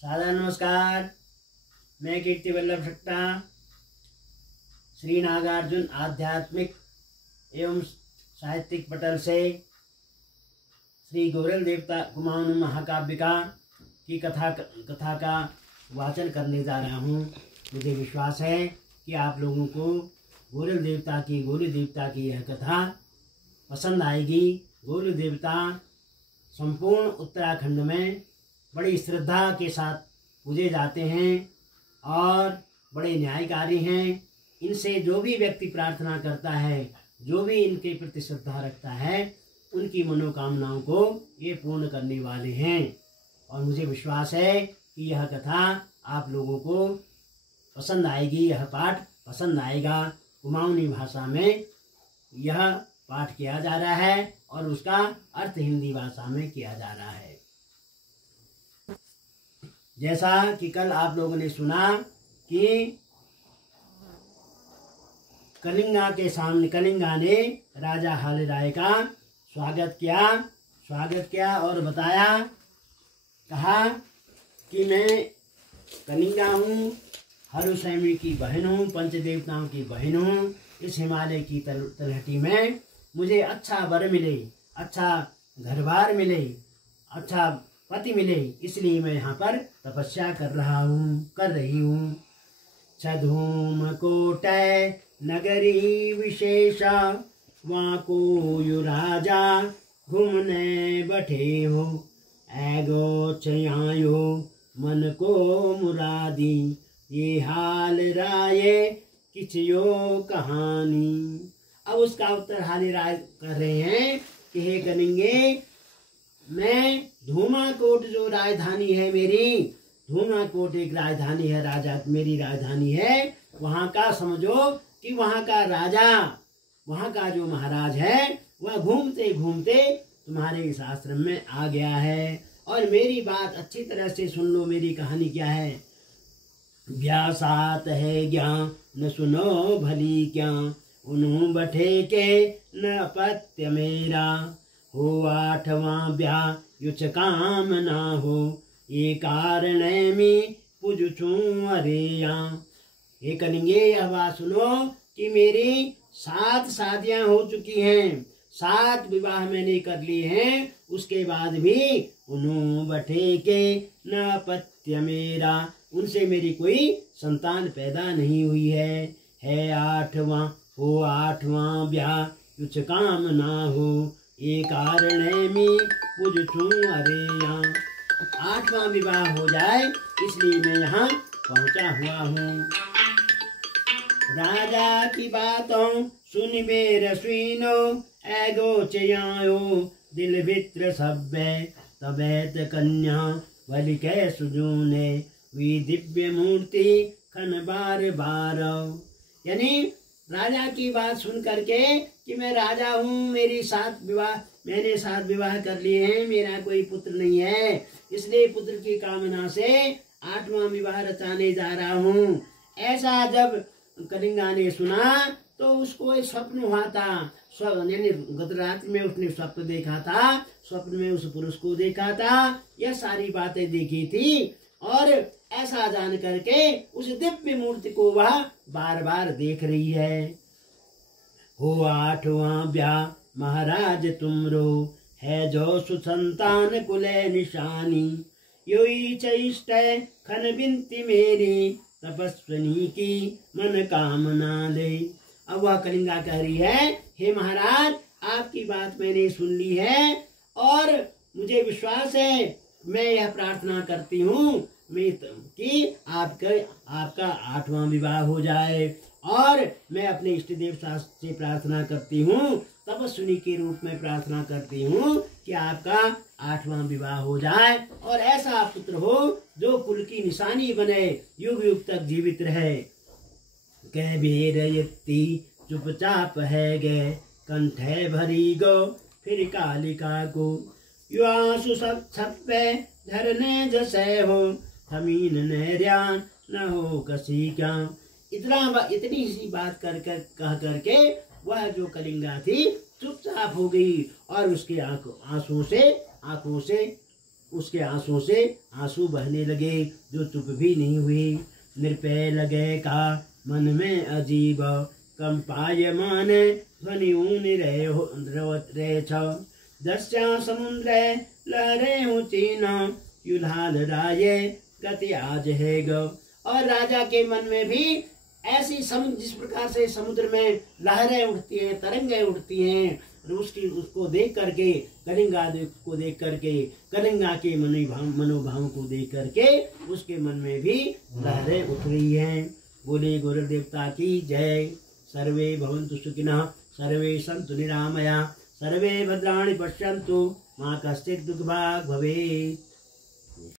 सादर नमस्कार। मैं कीर्ति वल्लभ शक्ता श्री नागार्जुन आध्यात्मिक एवं साहित्यिक पटल से श्री गोरल देवता कुमाऊनी महाकाव्यिका की कथा का वाचन करने जा रहा हूँ। मुझे विश्वास है कि आप लोगों को गोरल देवता की यह कथा पसंद आएगी। गोरल देवता संपूर्ण उत्तराखंड में बड़ी श्रद्धा के साथ पूजे जाते हैं और बड़े न्यायकारी हैं। इनसे जो भी व्यक्ति प्रार्थना करता है, जो भी इनके प्रति श्रद्धा रखता है, उनकी मनोकामनाओं को ये पूर्ण करने वाले हैं। और मुझे विश्वास है कि यह कथा आप लोगों को पसंद आएगी, यह पाठ पसंद आएगा। कुमाऊनी भाषा में यह पाठ किया जा रहा है और उसका अर्थ हिंदी भाषा में किया जा रहा है। जैसा कि कल आप लोगों ने सुना कि कलिंगा ने राजा हालराय का स्वागत किया और बताया, कहा कि मैं कलिंगा हूँ, हरुसैमी की बहन हूँ, पंचदेवताओं की बहन हूँ। इस हिमालय की तलहटी में मुझे अच्छा वर मिले, अच्छा घर-बार मिले, अच्छा पति मिले, इसलिए मैं यहाँ पर तपस्या कर रही हूँ। छधूम कोटय नगरी विशेषा, वहाँ को यु राजा घूमने बैठे हो। ऐगो चयायो मन को मुरादी, ये हाल राये किचयो कहानी। अब उसका उत्तर हालराय कर रहे हैं कि हे कलिंगे, मैं धूमाकोट जो राजधानी है मेरी, धूमाकोट एक राजधानी है, राजा मेरी राजधानी है। वहाँ का समझो कि वहाँ का राजा, वहाँ का जो महाराज है, वह घूमते घूमते तुम्हारे इस आश्रम में आ गया है। और मेरी बात अच्छी तरह से सुन लो, मेरी कहानी क्या है। व्यासात है ज्ञान न सुनो भली क्या, उन्हों बठे के न पत्य मेरा। हो आठवां ब्याह युच काम ना हो, ये कारण में पूछूं अरेया। ये कलिंगे यह बात सुनो कि मेरी 7 शादियां हो चुकी हैं, 7 विवाह मैंने कर लिए हैं। उसके बाद भी उन्हों बठे के न पत्य मेरा, उनसे मेरी कोई संतान पैदा नहीं हुई है। आठवां ब्याह कुछ काम ना हो, ये कारण है मैं पूछूं अरेया। 8वां विवाह हो जाए इसलिए मैं यहाँ पहुँचा हुआ हूँ। राजा की बातों सुन मेर सुनो, ऐगो चयायो दिल भित्र सब्बे। तबैत कन्या बलि कै सुजूने, वी दिव्य मूर्ति खन बार बार। यानी राजा की बात सुन करके कि मैं राजा हूँ, मैंने 7 विवाह कर लिए हैं, मेरा कोई पुत्र नहीं है, इसलिए पुत्र की कामना से 8वां विवाह रचाने जा रहा हूँ। ऐसा जब कलिंगा ने सुना तो उसको एक स्वप्न हुआ था। यानी गत रात में उसने स्वप्न देखा था, स्वप्न में उस पुरुष को देखा था, यह सारी बातें देखी थी। और ऐसा जान करके उस दिव्य मूर्ति को वह बार बार देख रही है। हो 8वां ब्याह महाराज तुमरो, है जो सुसंतान कुले निशानी। योई चेष्ट खन बिनती मेरी, तपस्विनी की मन कामना दे। अब वह कलिंगा कह रही है, हे महाराज, आपकी बात मैंने सुन ली है और मुझे विश्वास है, मैं यह प्रार्थना करती हूँ कि आपका 8वां विवाह हो जाए। और मैं अपने इष्ट देव से प्रार्थना करती हूँ, तपस्विनी के रूप में प्रार्थना करती हूँ कि आपका 8वां विवाह हो जाए और ऐसा पुत्र हो जो कुल की निशानी बने, युग युग तक जीवित रहे। कह बेर यत्ती चुपचाप है गे, कंठे भरी गो फिर कालिका को। युआसु सब छप्पे धरने जैसे हो, थमीन नैर्यान न हो कसी क्या। इतनी सी बात कह करके वह जो कलिंगा थी चुपचाप हो गई और उसके आंखों से उसके आंसुओं से आंसू बहने लगे जो चुप भी नहीं हुए। निर्भय लगे का मन में अजीब कंपायमान ध्वनि ऊनि रहे छ। दस्या समुद्र लहरें ऊंचीना युलाल राये गति आज है गो। और राजा के मन में भी ऐसी जिस प्रकार से समुद्र में लहरें उठती हैं, तरंगें उठती हैं, उसको देख करके कलिंगा को देख करके कलिंगा के मनोभाव को देख करके उसके मन में भी लहरें उठ रही हैं। बोले गुरु देवता की जय। सर्वे भवन्तु सुखिनः, सर्वे सन्तु निरामया, सर्वे भद्राणि पश्यन्तु, मा कश्चित् दुःखभाग् भवेत्।